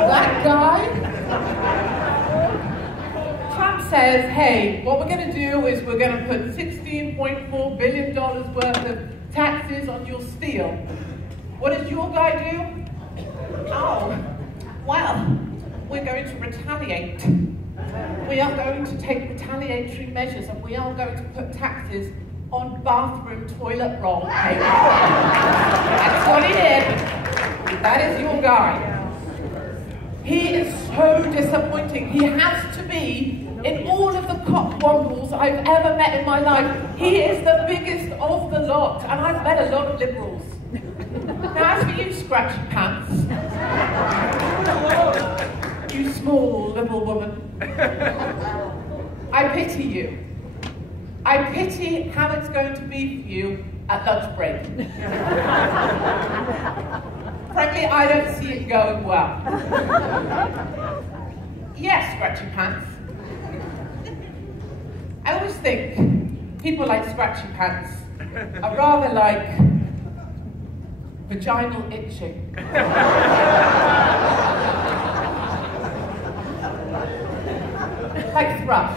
That guy, Trump says, hey, what we're going to do is we're going to put $16.4 billion worth of taxes on your steel. What does your guy do? Oh, well, we're going to retaliate. We are going to take retaliatory measures, and we are going to put taxes on bathroom toilet roll paper. That's what he did. That is your guy. He is so disappointing. He has to be in all of the cockwaddles I've ever met in my life. He is the biggest of the lot, and I've met a lot of liberals. Now, as for you, Scratchy Pants, you small little woman, I pity you. I pity how it's going to be for you at lunch break. Frankly, I don't see it going well. Yes, Scratchy Pants. I always think people like Scratchy Pants are rather like vaginal itching. Like thrush.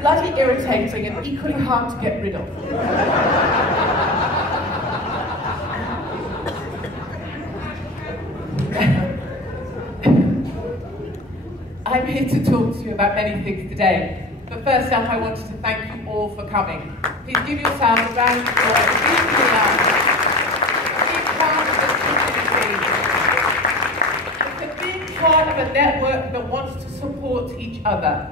Bloody irritating and equally hard to get rid of. I'm here to talk to you about many things today, but first up I wanted to thank you all for coming. Please give yourselves a round of applause. It's a big part of a network that wants to support each other.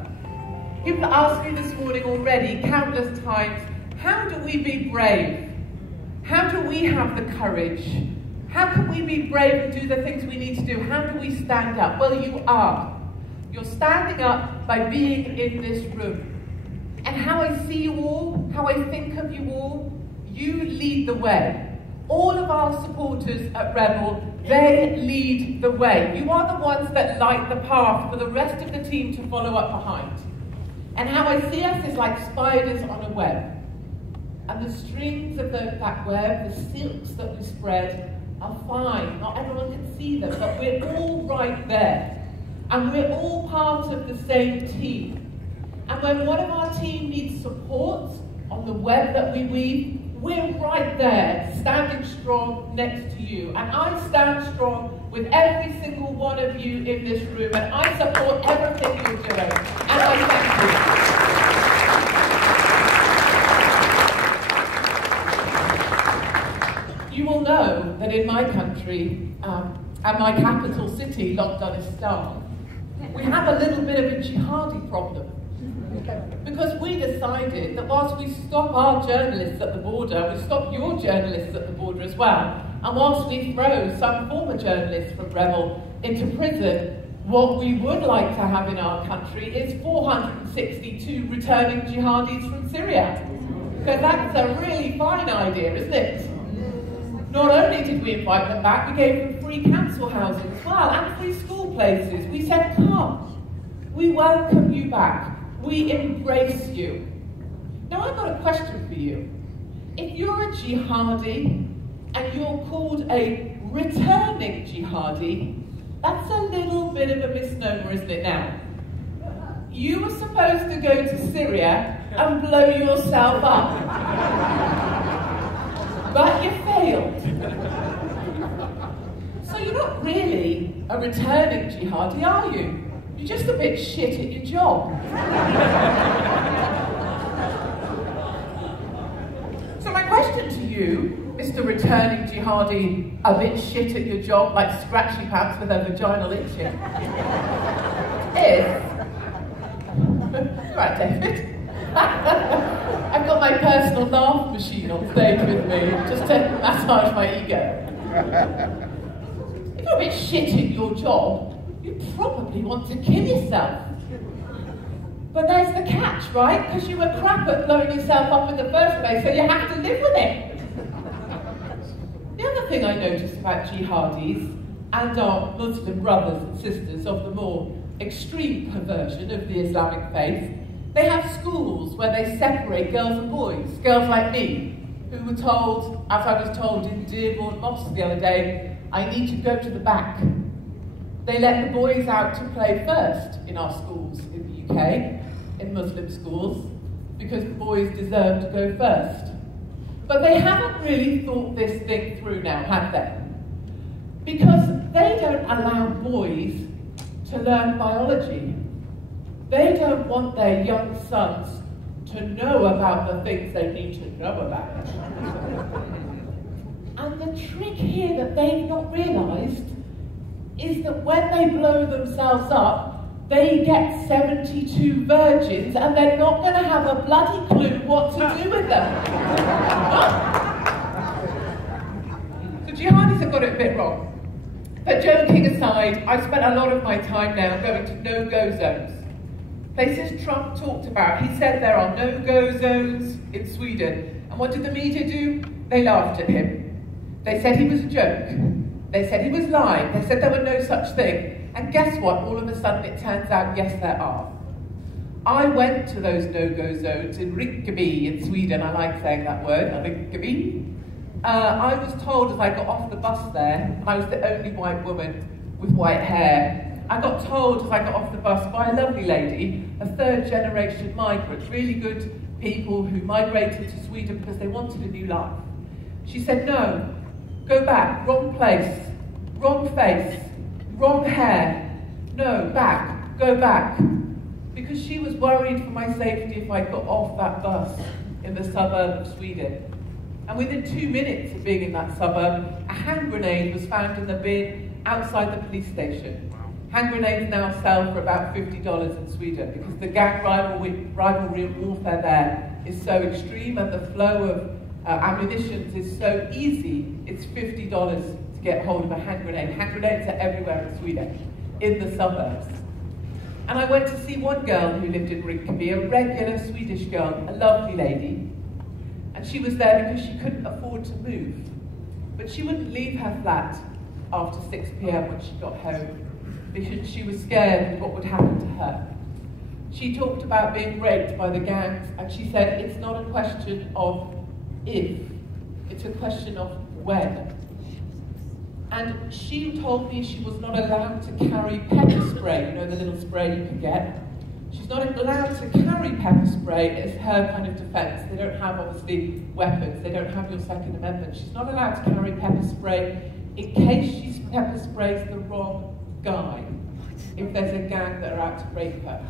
People asked me this morning already, countless times, how do we be brave? How do we have the courage? How can we be brave and do the things we need to do? How do we stand up? Well, you are. You're standing up by being in this room. And how I see you all, how I think of you all, you lead the way. All of our supporters at Rebel, they lead the way. You are the ones that light the path for the rest of the team to follow up behind. And how I see us is like spiders on a web. And the strings of that web, the silks that we spread, are fine. Not everyone can see them, but we're all right there. And we're all part of the same team. And when one of our team needs support on the web that we weave, we're right there, standing strong next to you. And I stand strong with every single one of you in this room, and I support everything you're doing. And I thank you. You will know that in my country, and my capital city, Afghanistan, we have a little bit of a jihadi problem. Because we decided that whilst we stop our journalists at the border, we stop your journalists at the border as well, and whilst we throw some former journalists from Rebel into prison, what we would like to have in our country is 462 returning jihadis from Syria. Because that's a really fine idea, isn't it? Not only did we invite them back, we gave them free council housing as well, and free school places. We said, come, we welcome you back. We embrace you. Now I've got a question for you. If you're a jihadi and you're called a returning jihadi, that's a little bit of a misnomer, isn't it now? You were supposed to go to Syria and blow yourself up. But you failed. So you're not really a returning jihadi, are you? You're just a bit shit at your job. So my question to you, Mr. Returning Jihadi, a bit shit at your job like Scratchy Pants with a vaginal itching, is... Right, David. I've got my personal laugh machine on stage with me, just to massage my ego. If you're a bit shit at your job, you probably want to kill yourself. But there's the catch, right? Because you were crap at blowing yourself up in the first place, so you have to live with it. The other thing I noticed about jihadis and our Muslim brothers and sisters of the more extreme perversion of the Islamic faith, they have schools where they separate girls and boys. Girls like me, who were told, as I was told in Dearborn Mosque the other day, I need to go to the back. They let the boys out to play first in our schools in the UK, in Muslim schools, because boys deserve to go first. But they haven't really thought this thing through now, have they? Because they don't allow boys to learn biology. They don't want their young sons to know about the things they need to know about. And the trick here that they've not realised is that when they blow themselves up, they get 72 virgins and they're not going to have a bloody clue what to do with them. The jihadis have got it a bit wrong. But joking aside, I've spent a lot of my time now going to no-go zones. Places Trump talked about. He said there are no-go zones in Sweden. And what did the media do? They laughed at him. They said he was a joke. They said he was lying. They said there were no such thing. And guess what? All of a sudden it turns out, yes, there are. I went to those no-go zones in Rinkeby in Sweden. I like saying that word, Rinkeby. I was told as I got off the bus there, and I was the only white woman with white hair, I got told as I got off the bus by a lovely lady, a third-generation migrant, really good people who migrated to Sweden because they wanted a new life. She said, no, go back, wrong place, wrong face, wrong hair, no, back, go back. Because she was worried for my safety if I got off that bus in the suburb of Sweden. And within 2 minutes of being in that suburb, a hand grenade was found in the bin outside the police station. Hand grenades now sell for about $50 in Sweden because the gang rivalry and warfare there is so extreme and the flow of ammunition is so easy, it's $50 to get hold of a hand grenade. Hand grenades are everywhere in Sweden, in the suburbs. And I went to see one girl who lived in Rinkeby, a regular Swedish girl, a lovely lady. And she was there because she couldn't afford to move. But she wouldn't leave her flat after 6 p.m. when she got home because she was scared of what would happen to her. She talked about being raped by the gangs, and she said it's not a question of if, it's a question of when. And she told me she was not allowed to carry pepper spray, you know, the little spray you can get. She's not allowed to carry pepper spray as her kind of defence. They don't have, obviously, weapons. They don't have your Second Amendment. She's not allowed to carry pepper spray in case she pepper sprays the wrong guy, if there's a gang that are out to rape her.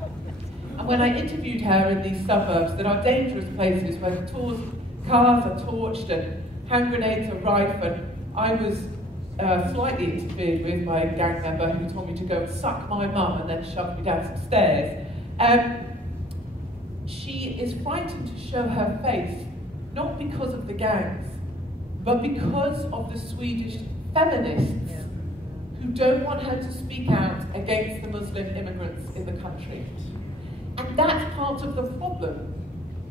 And when I interviewed her in these suburbs that are dangerous places where the cars are torched and hand grenades are rife, and I was slightly interfered with by a gang member who told me to go and suck my mum and then shove me down some stairs. She is frightened to show her face, not because of the gangs, but because of the Swedish feminists who don't want her to speak out against the Muslim immigrants in the country. And that's part of the problem,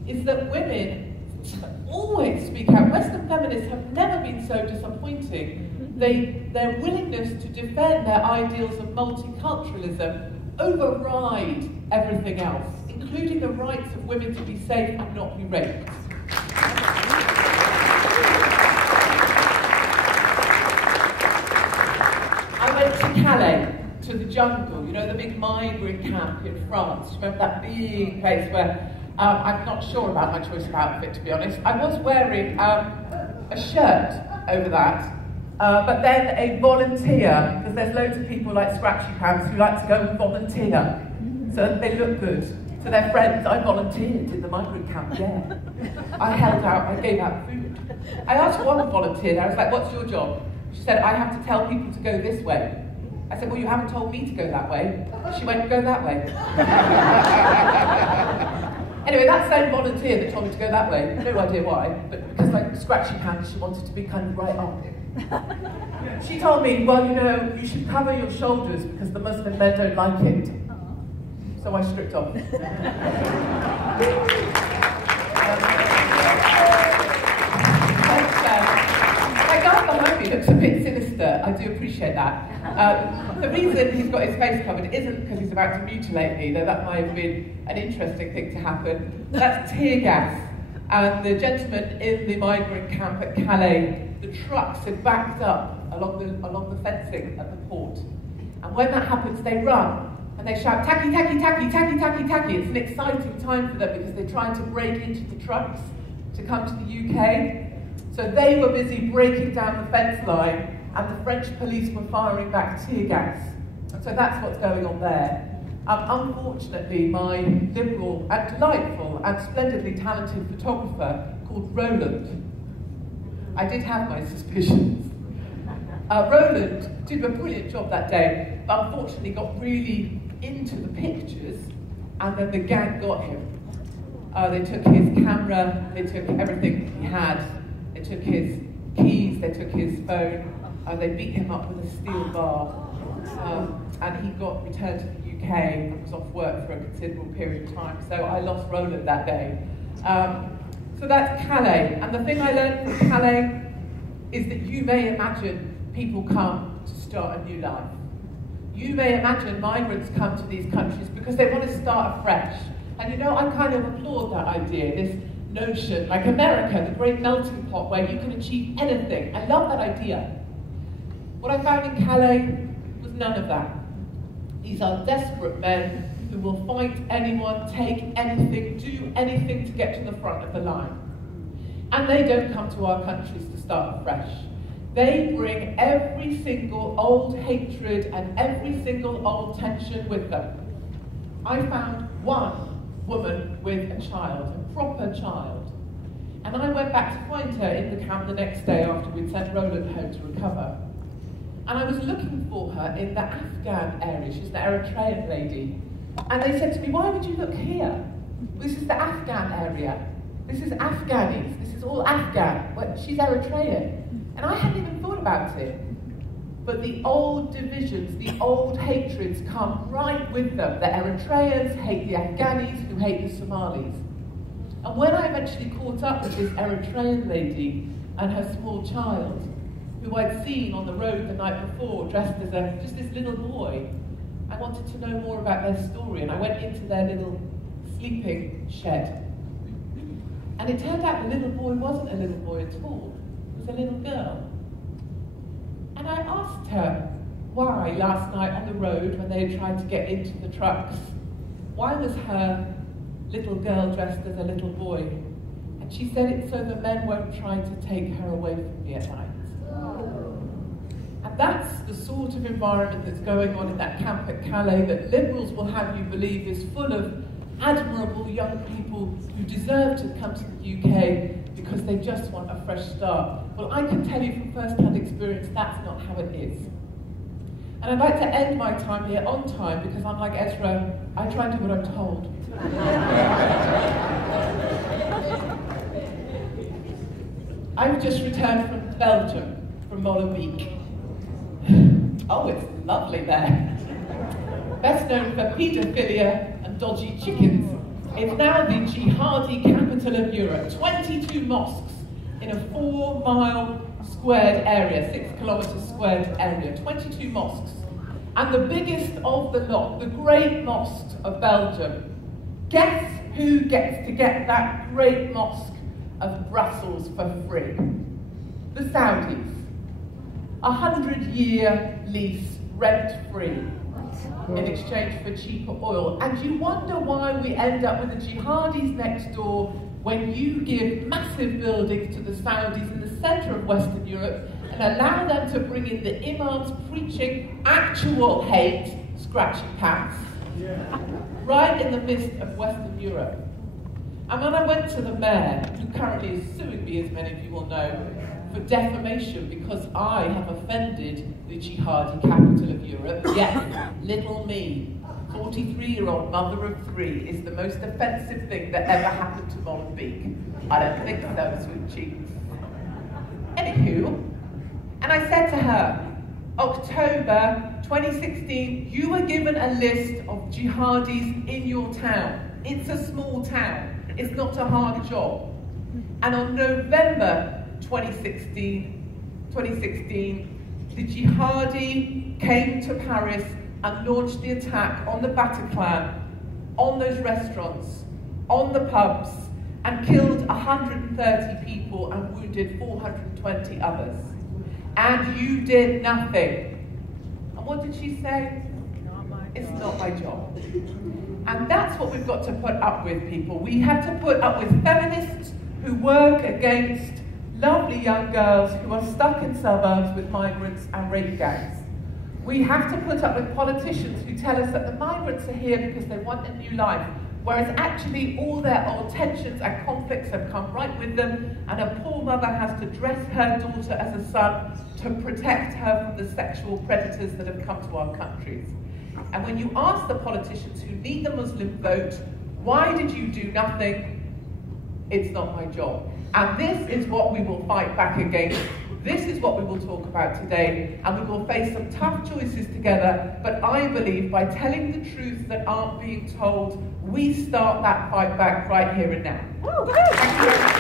is that women always speak out. Western feminists have never been so disappointing. Their willingness to defend their ideals of multiculturalism override everything else, including the rights of women to be safe and not be raped. I went to Calais, to the jungle, you know, the big migrant camp in France. Remember that big place where, I'm not sure about my choice of outfit, to be honest. I was wearing a shirt over that, but then a volunteer, because there's loads of people like Scratchy Pants who like to go and volunteer, so that they look good to their friends. I volunteered in the migrant camp, yeah. I gave out food. I asked one volunteer, I was like, what's your job? She said, I have to tell people to go this way. I said, well, you haven't told me to go that way. She went, go that way. Anyway, that same volunteer that told me to go that way, no idea why, but because like Scratchy Pants, she wanted to be kind of right on. She told me, well, you know, you should cover your shoulders because the Muslim men don't like it. So I stripped off. My guy behind me looks a bit sinister. I do appreciate that. The reason he's got his face covered isn't because he's about to mutilate me, though that might have been an interesting thing to happen. That's tear gas. And the gentlemen in the migrant camp at Calais, the trucks had backed up along the fencing at the port. And when that happens, they run and they shout, "Tacky, tacky, tacky, tacky, tacky, tacky." It's an exciting time for them because they're trying to break into the trucks to come to the UK. So they were busy breaking down the fence line, and the French police were firing back tear gas. And so that's what's going on there. Unfortunately, my liberal and delightful and splendidly talented photographer called Roland, I did have my suspicions. Roland did a brilliant job that day, but unfortunately got really into the pictures, and then the gang got him. They took his camera, they took everything he had, they took his keys, they took his phone, they beat him up with a steel bar, and he got returned to the UK and was off work for a considerable period of time. So I lost Roland that day. So that's Calais, and the thing I learned from Calais is that you may imagine people come to start a new life. You may imagine migrants come to these countries because they want to start afresh. And you know, I kind of applaud that idea, this notion, like America, the great melting pot where you can achieve anything. I love that idea. What I found in Calais was none of that. These are desperate men who will fight anyone, take anything, do anything to get to the front of the line. And they don't come to our countries to start afresh. They bring every single old hatred and every single old tension with them. I found one woman with a child, a proper child. And I went back to find her in the camp the next day after we'd sent Roland home to recover. And I was looking for her in the Afghan area. She's the Eritrean lady. And they said to me, "Why would you look here? This is the Afghan area. This is Afghanis. This is all Afghan. Well, she's Eritrean." And I hadn't even thought about it. But the old divisions, the old hatreds come right with them. The Eritreans hate the Afghanis who hate the Somalis. And when I eventually caught up with this Eritrean lady and her small child, who I'd seen on the road the night before, dressed as just this little boy, I wanted to know more about their story, and I went into their little sleeping shed. And it turned out the little boy wasn't a little boy at all. It was a little girl. And I asked her why last night on the road, when they had tried to get into the trucks, why was her little girl dressed as a little boy? And she said it's so the men won't try to take her away from me at night. And that's the sort of environment that's going on in that camp at Calais that liberals will have you believe is full of admirable young people who deserve to come to the UK because they just want a fresh start. Well, I can tell you from first-hand experience that's not how it is. And I'd like to end my time here on time because I'm like Ezra, I try and do what I'm told. I've just returned from Belgium, from Molenbeek. Oh, it's lovely there. Best known for paedophilia and dodgy chickens. It's now the jihadi capital of Europe. 22 mosques in a 4-mile squared area, 6 kilometres squared area. 22 mosques. And the biggest of the lot, the Great Mosque of Belgium. Guess who gets to get that Great Mosque of Brussels for free? The Saudis. 100-year lease, rent-free, in exchange for cheaper oil. And you wonder why we end up with the jihadis next door when you give massive buildings to the Saudis in the centre of Western Europe and allow them to bring in the imams preaching actual hate, scratchy pants, right in the midst of Western Europe. And when I went to the mayor, who currently is suing me, as many of you will know, for defamation because I have offended the jihadi capital of Europe, yes, little me, 43-year-old mother of 3, is the most offensive thing that ever happened to Molenbeek. I don't think so, sweet cheeks. Anywho, and I said to her, October 2016, you were given a list of jihadis in your town. It's a small town. It's not a hard job. And on November 2016, the jihadi came to Paris and launched the attack on the Bataclan, on those restaurants, on the pubs, and killed 130 people and wounded 420 others. And you did nothing. And And what did she say? It's not my job. And that's what we've got to put up with, people. We have to put up with feminists who work against lovely young girls who are stuck in suburbs with migrants and rape gangs. We have to put up with politicians who tell us that the migrants are here because they want a new life, whereas actually all their old tensions and conflicts have come right with them, and a poor mother has to dress her daughter as a son to protect her from the sexual predators that have come to our countries. And when you ask the politicians who need the Muslim vote, why did you do nothing? It's not my job. And this is what we will fight back against. This is what we will talk about today, and we will face some tough choices together, but I believe by telling the truth that aren't being told, we start that fight back right here and now. Thank you.